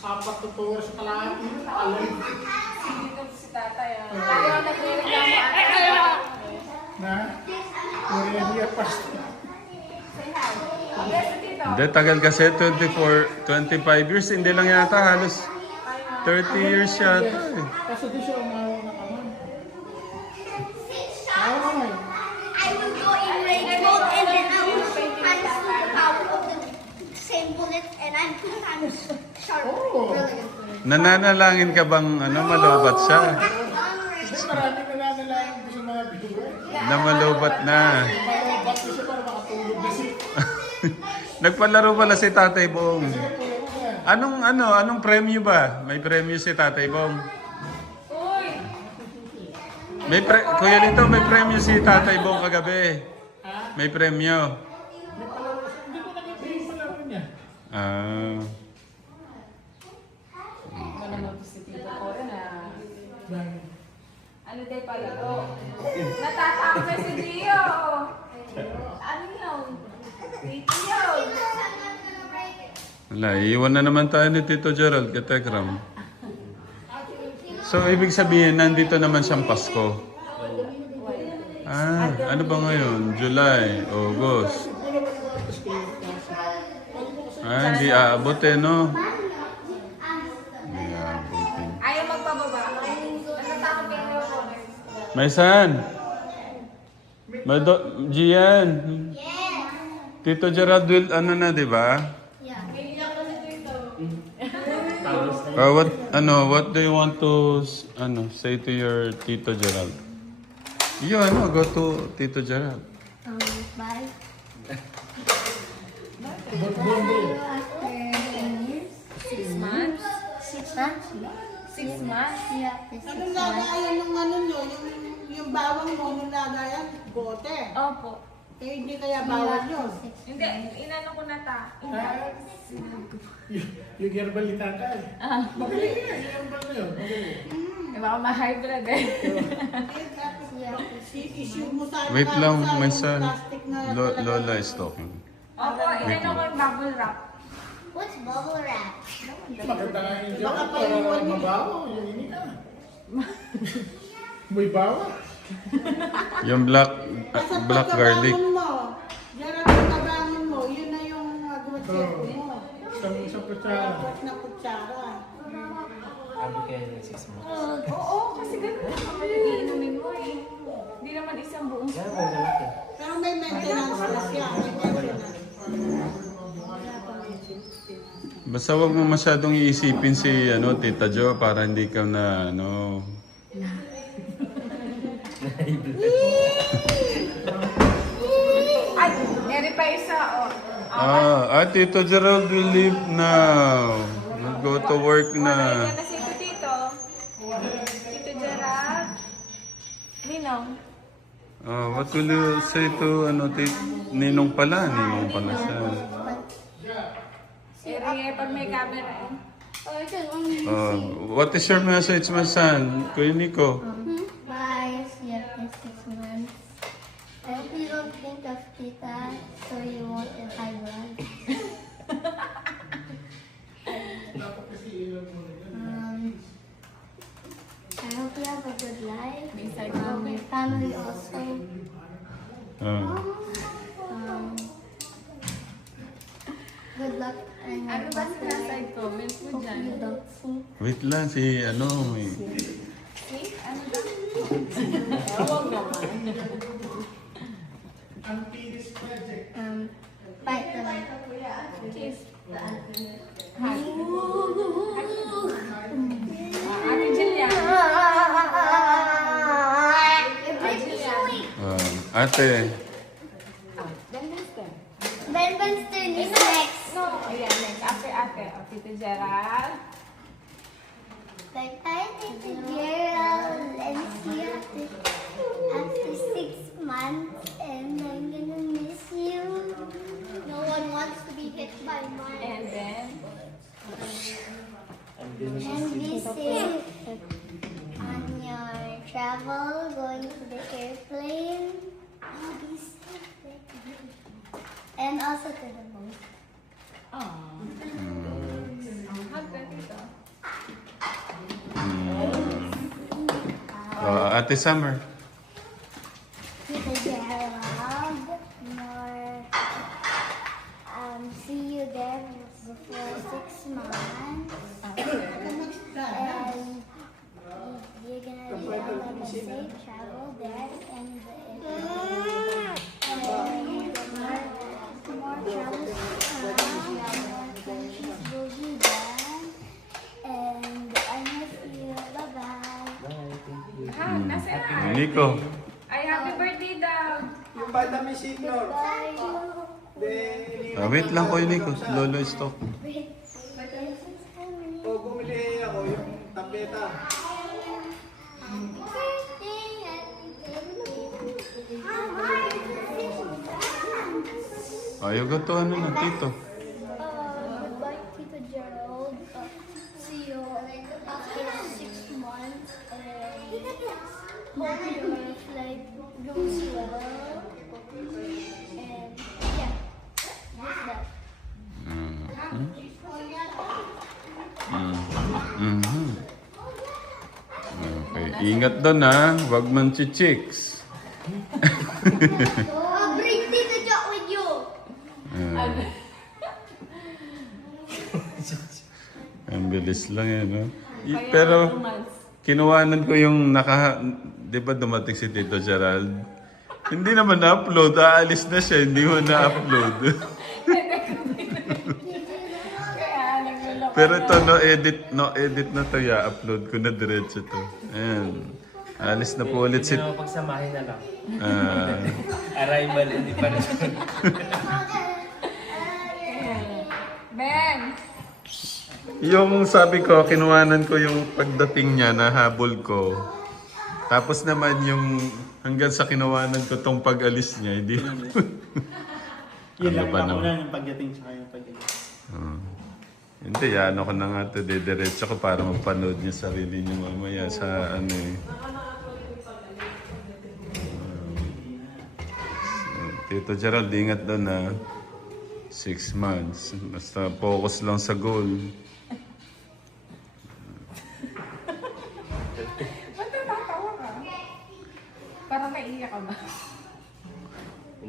Apat na tours sa kalahati. Dito si tatay. Tayo nagre-reklamo ate. Na? Korea pasta. Say hi. Yes, tito. Hindi, tagal kasi 25 years. Hindi lang yata, halos 30 years yata eh. Kasi di siya umawa na kamay. Umawa kamay. I will go in rage mode and then I will shoot times the power of the same bullet and I'm 2 times sharp. Oh. Brilliant. Nananalangin ka bang malobat siya? Kasi marami na nanalayan ko sa mga bigay. Na malobat na. Malobat ko siya para makatulog na siya. Nagpalaro pala si Tatay Bong. Anong premyo ba? May premyo si Tatay Bong. Uy! Kuya Lito, may premyo si Tatay Bong kagabi. May premyo. Hindi ko nakita yung palaro niya. Ah. Ano naman to si tito ko na... Bakit? Ano day palaro? Natatakot na si Gio! Ano yun? Tito yun! Wala, iiwan na naman tayo ni Tito Gerald kay Tekram. So, ibig sabihin, nandito naman siyang Pasko. Ah, ano ba ngayon? July, August. Ah, hindi aabot no? Hindi aabotin. Ayaw magpababa. Natatakot na yun. May san? Gian. Tito Gerald will, di ba? What do you want to say to your Tito Gerald? Go to Tito Gerald. Bye. After 10 years. 6 months? 6 months? 6 months? Yeah, this 6 Anong months. lagayan ng ano nyo? Yung bawang mo, anong lagayan? Bote. Opo. Eh, hindi kaya bawal yun. Hindi, inano ko na ta. Yung herbal ni tatay. Magaling yan. Yung herbal na yun. Magaling. Baka ma-high blood eh. Issue mo sana Wait lang, sa my yung son. plastic na Lola is talking. Opo, inano ko yung bubble wrap. What's bubble wrap? Maganda nga yung dyan. Baka Para paiwan yun. mabaho. Yung ini na. May bawa. Yung black Basta garlic. pagkabangon mo, yan ang pagkabangon mo, yun na yung agwatseto mo. Isang kutsara. Agwat na kutsara. Oo, kasi ganun naman yung iinumin mo eh. Hindi naman isang buong Pero may maintenance na siya. May maintenance. Basta wag mo masyadong iisipin si Tita Jo para hindi ka na Ay, meron pa isa oh. Tito Gerald will leave now. Go to work Yan na. na si Tito. Tito Gerald. Ninong. What will you say to Ninong pala? Ninong pala siya. Ere, pag may camera eh. Oh, I can only What is your message, my son? Kuya Nico. Bye. See you after 6 months. I hope you don't think of Tita so you won't get high blood. I hope you have a good life. Your family also. Good luck and Ano ba sinaside comment mo hope dyan? you don't sink. Wait lang, si may... See? Ano ba? Huwag naman. Ang Piris Project. Bite them. Kiss. Ate Jillian. Ate. Ben Ben's turn is next. No, ayan, next. After ate. O, Tito Gerald. Like, hi, Tito Gerald. And see you after 6 months. And I'm gonna miss you. No one wants to be hit by mine. And then, And be safe on your travel, going to the airplane. Be safe. And also to the boat. oh. Ate Summer. Tita Gerald, more, see you there before 6 months. And you're gonna be on a safe travel there and more travels to come, more countries will be done. And I miss you. Bye-bye. Ha, nasa yan? Nico. Ay, happy birthday daw. Yung vitamin C, Flor. Bye. Wait lang ko yun, Nico. Lolo, stop. O bumili ako yung tableta. Ayaw ka to, ano na, Tito. Goodbye, Tito Gerald. See you after 6 months. And hope your flight goes well. And yeah, just that. Okay. Ingat doon ha. Huwag man chicks. Bring Tito Jack with you. Ang bilis lang yan, no? Kaya Pero, 2 months. kinuwanan ko yung di ba dumating si Tito Gerald? Hindi naman na-upload. Aalis na siya. Hindi mo na-upload. Kaya, nagluloko. Pero ito, no edit na to. Ya-upload ko na diretso to. Ayan. Alis na po ulit si... Hindi na pagsamahin na lang. ah, Arrival, hindi pa rin. Ben! yung sabi ko, kinuwanan ko yung pagdating niya, nahabol ko. Tapos naman yung hanggang sa kinuwanan ko tong pag-alis niya, hindi. Yun lang Ano ba yung naman? una, yung pagdating sa yung pagdating. Hindi, ano ko na nga ito, diretso ko para mapanood niya sarili niya mamaya sa ano eh. Tito Gerald, ingat doon na 6 months. Basta focus lang sa goal. Ba't natatawa ka? Parang naiiyak ka ba?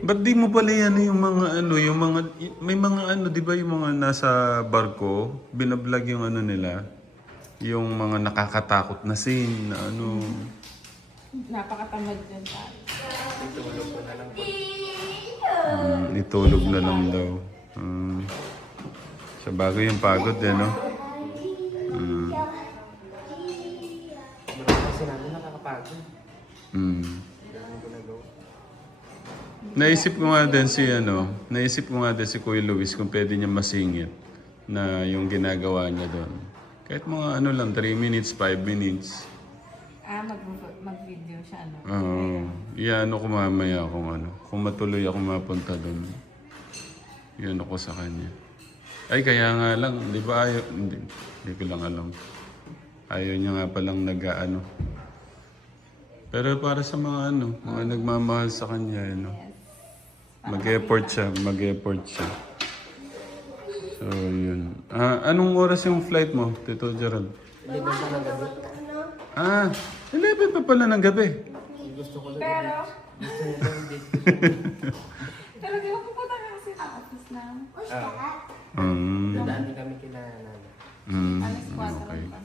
Ba't di mo pala yan yung mga ano, yung mga, may mga ano, di ba yung mga nasa barko, binablog yung ano nila, yung mga nakakatakot na scene na ano. Napakatamad din tayo. Itulog na lang daw. Sa bago yung pagod eh, no? Kasi namin nakakapagod. Naisip ko nga din si Kuya Luis kung pwede niya masingit na yung ginagawa niya doon. Kahit mga ano lang, 3 minutes, 5 minutes. Mag-video siya, ano? Oo. Iano ko mamaya kung matuloy ako mapunta doon. Iano ko sa kanya. Ay, kaya nga lang, di ba ayaw, hindi ko lang alam. Ayaw niya nga palang nag-ano. Pero para sa mga mga nagmamahal sa kanya, mag-effort siya. So, yun. Anong oras yung flight mo, Tito Gerald? 11 pa ng gabi. 11 pa pala ng gabi. Gusto ko lang. Pero, Gusto nila hindi. pero di ba pupunta ka kasi sa office na? Dadaan din kami kina Nana. Alas 4 Okay. pa.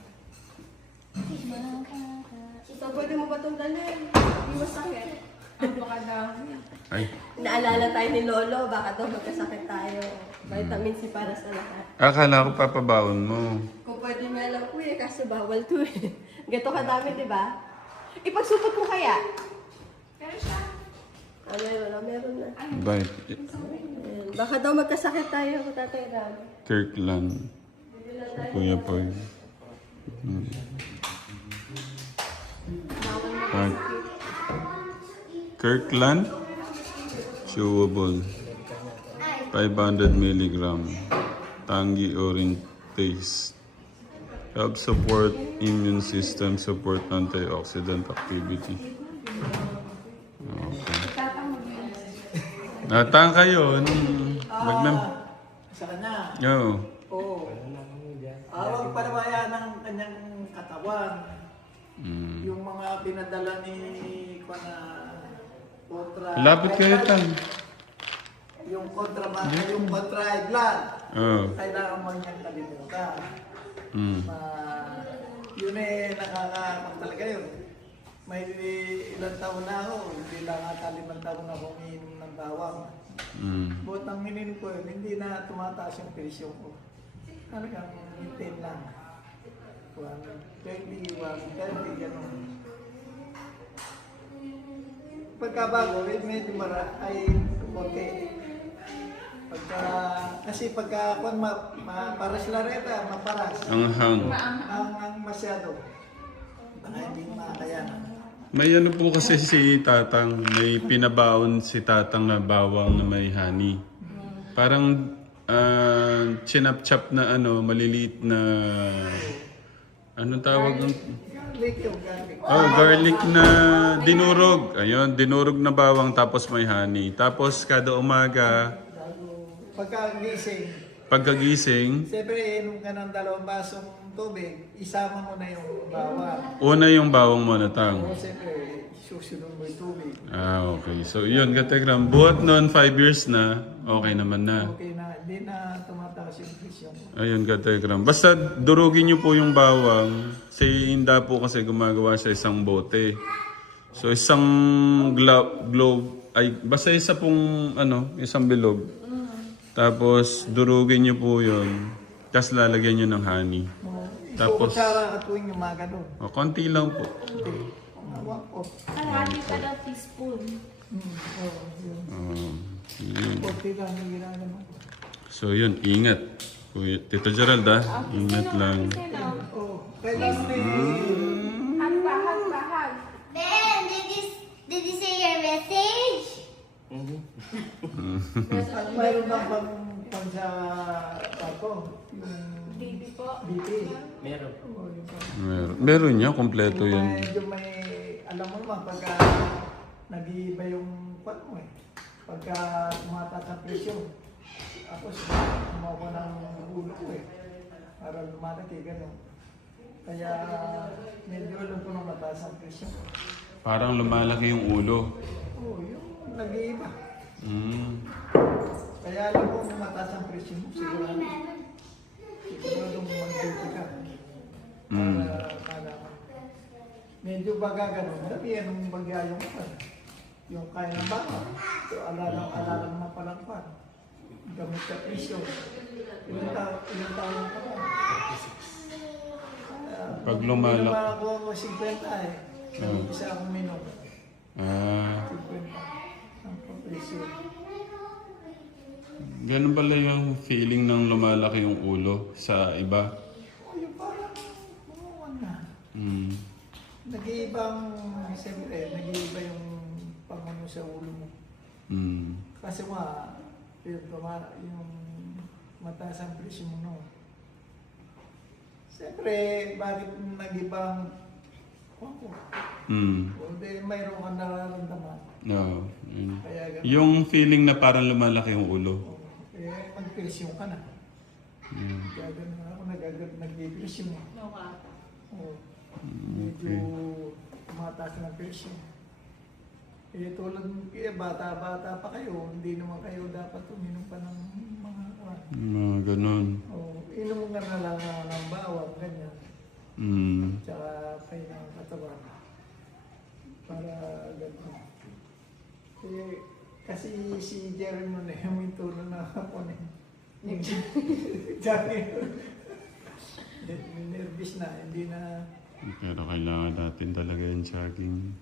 So, pwede mo ba itong dalhin? Hindi masakit. Baka daw. Ay, Naalala tayo ni Lolo, baka daw magkasakit tayo. Vitamin C para sa lahat. akala ko papabaon mo. Kung pwede nga lang po kaso bawal to eh. Gato kadami, di ba? Ipagsupot mo kaya? Pero siya, Meron na. Bye. Ayan. Baka daw magkasakit tayo, Tatay Ram. Kirkland. Si Kuya Poy. Kirkland. Chewable. 500 milligram. Tangy orange taste. Help support immune system, support antioxidant activity. Okay. tatang mo yun. Natang kayo. Magnam. Sa kanya. Oo. Oo. Huwag paramaya ng kanyang katawan. Mm. Yung mga pinadala ni Pana kontra. Lapit kayo tan. Yung kontra Eggland. Oo. Kailangan mo niyang kalimutan. Mm. Yun nakakakot talaga yun. May ilang taon na ako, hindi lang ata 5 taon na ako umiinom ng bawang. Buot ng minin ko yun, hindi na tumataas yung presyo ko. Talagang maintain lang. 120, 130, gano'n. Pagkabago, medyo ay konti. Kasi pagka paras lareta, maparas. Ang hang. Ang masyado. Baka hindi makakayanan. May ano po kasi si Tatang, may pinabaon si Tatang na bawang na may honey. Parang chinap-chap na ano, maliliit na anong tawag ng Garlic yung garlic. oh, garlic na dinurog. Ayun, dinurog na bawang tapos may honey. Tapos kada umaga, pagkagising, Siyempre, inom ka ng 2 basong tubig, isama mo na yung bawang. una yung bawang mo na Tang. O siyempre, susunod mo yung tubig. Ah, okay. So, yun, Kategram. Buhat noon, 5 years na, okay naman na. Okay na, hindi na tumataas yung presyon. Ayun, Kategram. Basta durugin niyo po yung bawang. Si Inda po kasi gumagawa siya isang bote. So, isang globe, ay, basta isa pong, isang bilog. Tapos, durugin niyo po yun. Tapos, lalagyan niyo ng honey. Tapos, Kutsara at tuwing umaga doon. konti lang po. Kalahati pa daw teaspoon. Yun. Kunti lang yung ginagawa. So, yun, ingat. Kuya, Tito Gerald, ingat lang. Kailan Hag-bahag. Ben, did you say your message? mayroon bang pang sa ako? Yung Baby po. BP. Meron. Meron niya, kompleto yan. Medyo may, alam mo naman, pagka nag-iiba yung kwan mo eh. Pagka tumataas ang presyo. Tapos, kumawa ng ulo ko eh. Para lumalaki, gano'n. Kaya, medyo alam ko nang mataas ang presyo. Parang lumalaki yung ulo. Oo, yung nag-iiba. Kaya alam ko kung mataas ang presyo mo, sigurado. Sigurado mo mag-duty ka. Para malaman. Medyo baga ganun. Sabi yan ang bagya yung pan. Yung kaya ng baka. So alala naman palang pan. Gamit ka presyo. Ilang taon ka pa. Pag lumalak- Hindi naman ako 50 eh. Isa akong minom. 50 ang presyo. Ganun pala yung feeling ng lumalaki yung ulo sa iba. Yung parang mamuwan na. Nag-iibang, siyempre, nag-iiba yung panguno sa ulo mo. Kasi yung mataas ang presyo mo no. Siyempre, bakit nag-ibang ako? Hindi, mayroon kang nararamdaman. No. Yun. Kaya ganun. Yung feeling na parang lumalaki yung ulo. Mag-presyo ka na. Kaya ganun ako, nag-presyo mo. Medyo tumataas ng presyo. Tulad bata-bata pa kayo, hindi naman kayo dapat uminom pa ng mga Ganun. inom nga na lang ng bawang, ganyan. Tsaka kayo ng katawan. Para ganun. Kasi si Jerry mo na huminto na ako na nervous na, hindi na. Pero kailangan natin talaga yung jogging.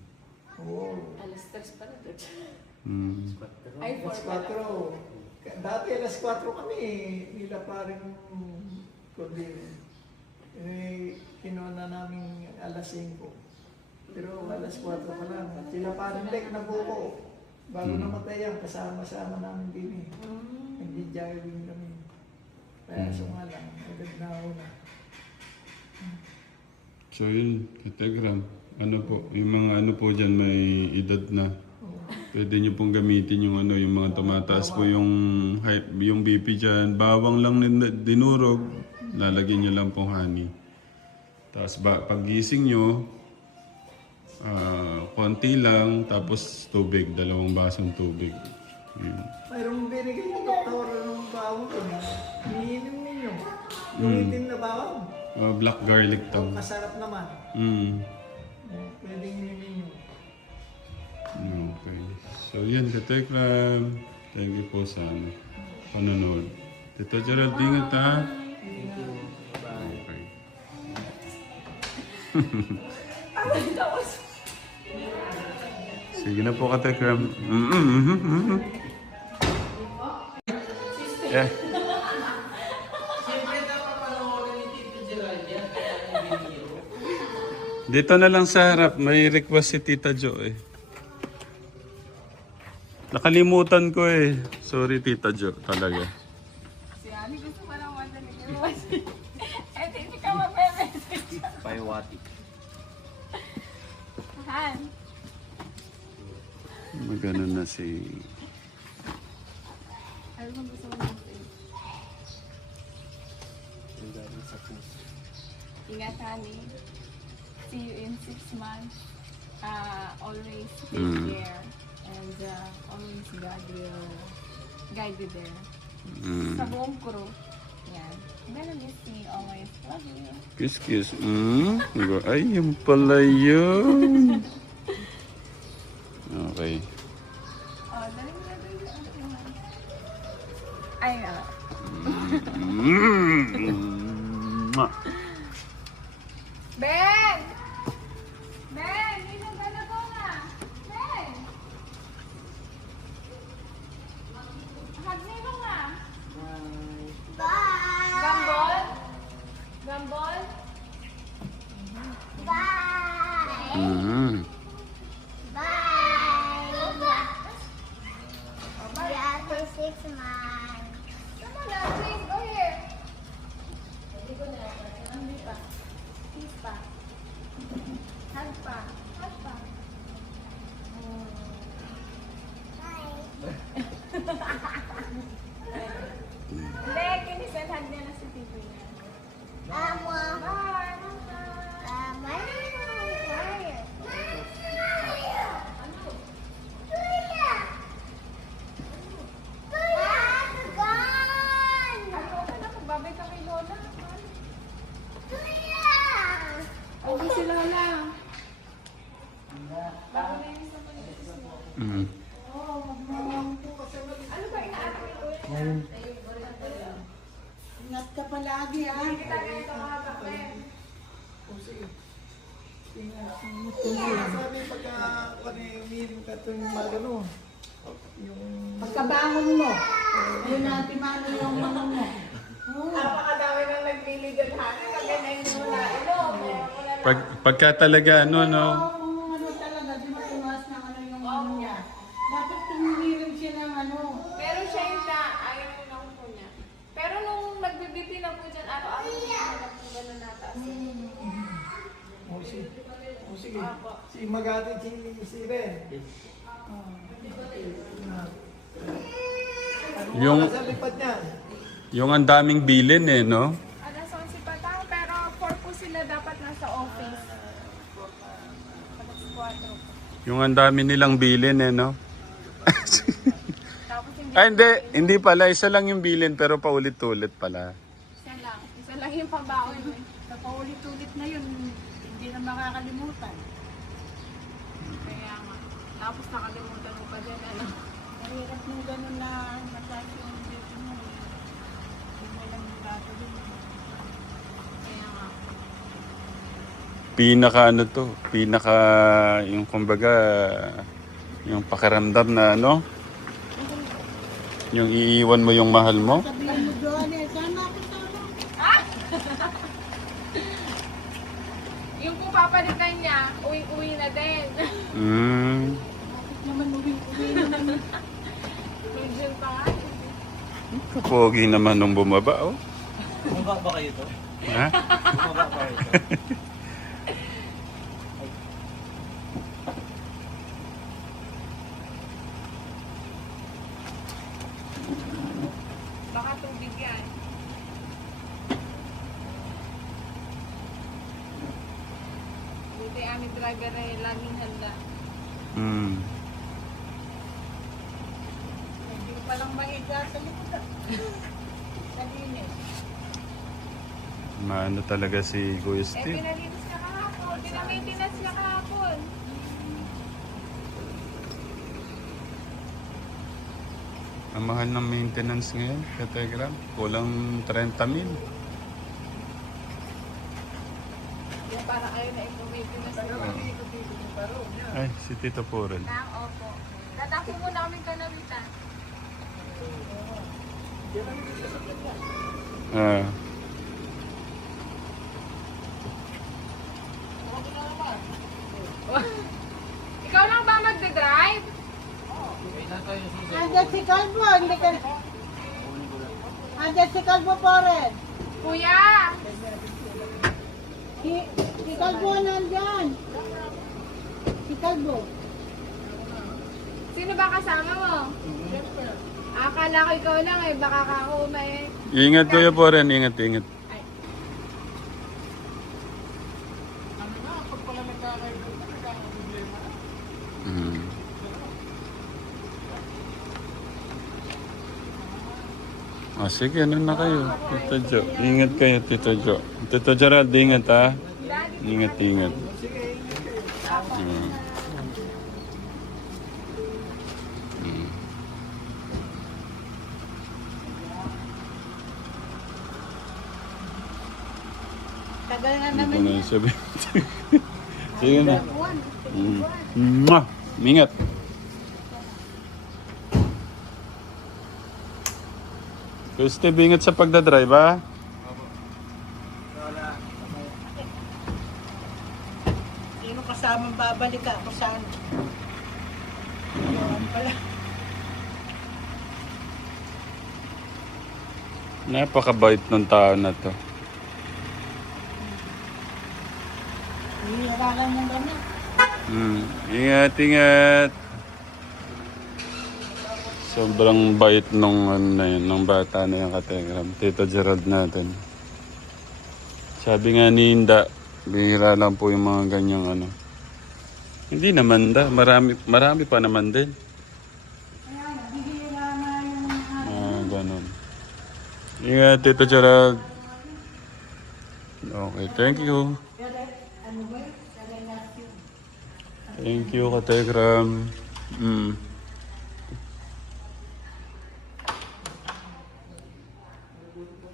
Oo. Alas 3 pa na to. Ay, 4 Alas pa na. 4. Dati alas 4 kami, nila parang kundi. Kinuha na namin alas 5. Pero alas 4 pa lang. Sila parang dek na buko. Bago namatay yan, kasama-sama namin din eh. Nag-jogging kami. Kaya nga lang, agad na ako na. So yun, Kategram. Ano po, yung mga ano po dyan may edad na. Pwede nyo pong gamitin yung yung mga tumataas po yung BP dyan. Bawang lang dinurog, lalagyan nyo lang pong honey. Tapos pag gising nyo, konti lang, tapos tubig, 2 basong tubig. Yun. Mayroong binigay ng doktor ng bawang ko. Iniinom ninyo. Yung itim na bawang. Black garlic to. Masarap naman. Pwedeng ininom ninyo. Okay. So yun, Katekram. Thank you po sa panonood. Tito Gerald, ingat ha. Okay. Sige na po, Katekram. Yeah. Dito na lang sa harap, may request si Tita Jo eh. Nakalimutan ko eh. Sorry Tita Jo, talaga. Si Ani gusto pa lang madali niya. Eh, hindi ka mag-message. Paiwati. Han. Magano na si... Ano bang gusto mo message? Yung galing sa puso. Ingat, honey. See you in 6 months. Always take care. And always God will guide you there. Sa buong crew. Yan. I'm gonna miss you always. Love you. Kiss, kiss. Ay, yung pala yun. Okay. Oh, dali. Ay, Ben! Ben! Ninong galago na! Ben! Hag ninong na! Bye! Gambol? Gambol? Bye! Mhm. Bye! See you after 6 months. Come on now, please, go here. Hindi pa. Kiss pa. Hug pa. Hug pa. Hindi, kinisend hug niya na si Tito niya. Amo. Bye! Ano ka na? Magbabay ka kay Lola. Hindi si Lola. Bago na yung isa pa niya. Ano ba inaano ito? Ingat ka palagi ah. Hindi kita ganito makakapin. Sabi pagka umiinom ka ito yung mga gano'n. Yung... Pagkabangon mo, yun natin mano yung ano mo. Napakadami nang nagliligan hati. Kaganyan yung wala. Pagka talaga ano, no? Kung ano talaga, di matuwas ng ano yung ano niya. Dapat tumilirin siya ng ano. Pero siya yung na ayaw mo na po niya. Pero nung nagbibipi na po dyan, araw-araw niya na po gano'n nataas. Sige. Si Magati, si Ren. Yung- Ano sa lipad niya? Yung ang daming bilin eh, no? Alas 11 pa tayo, pero 4 po sila dapat nasa office. Alas 4. Yung ang dami nilang bilin eh, no? Tapos hindi, Ay, hindi. Hindi pala. Isa lang yung bilin pero paulit-ulit pala. isa lang. Isa lang yung pabaon. Napaulit-ulit na yun, hindi na makakalimutan. Kaya nga. Tapos nakalimutan mo pa din, ano? Mahirap nung gano'n na massage yung dito mo. Hindi mo lang yung gato din. Kaya nga. Pinaka ano to? Pinaka yung kumbaga yung pakiramdam na ano? Yung iiwan mo yung mahal mo? Sabihin mo doon eh, sana kita mo. Yung kung papalitan niya, uwi-uwi na din. Bakit naman uwi-uwi naman. Medyo pa nga. Kapogi naman nung bumaba, oh. Bumaba ba kayo to? Ha? Bumaba ba kayo to? Baka tubig yan. Buti aming driver ay laging handa. Mm. Hindi ko palang maiga sa likod. Sa linis. Maano talaga si Kuya Eh, Steve. pinalinis niya kahapon. Pinamaintinas niya kahapon. Ang mahal ng maintenance ngayon, Telegram. Kulang 30,000. Yung para kayo na ipamaintinas niya. Ay, si Tito Purel. Opo. Tatako muna kaming kanawitan. Ah. Ikaw lang ba magdadrive? Andiyan si Calvo, hindi ka... Andiyan si Calvo po rin. Kuya! Si Calvo nandyan. Si Calvo. Sino ba kasama mo? Akala ko ikaw lang eh. Baka ako may... Ingat Kuya Purel, ingat, ingat. Mm. Ah, sige, ano na kayo? Tito Jo. Ingat kayo, Tito Jo. Tito Gerald, ingat ha. Ingat, ingat. Mm. Mm. Tagal na Hindi ko naman na yan. sabihin. Sige na. Mm. Mwah! Ingat. Kuya Steve, ingat sa pagdadrive ha. Sino kasamang babalik ka? Kung saan? Yun pala. Napakabait ng tao na to. Hihira lang yung ganyan. Ingat, ingat. Sobrang bait nung ano na yun, ng bata na yung Telegram. Tito Gerald natin. Sabi nga ni Inda, bihira lang po yung mga ganyang ano. Hindi naman da, marami pa naman din. Ganun. Ingat, Tito Gerald. Okay, thank you. Thank you, Telegram.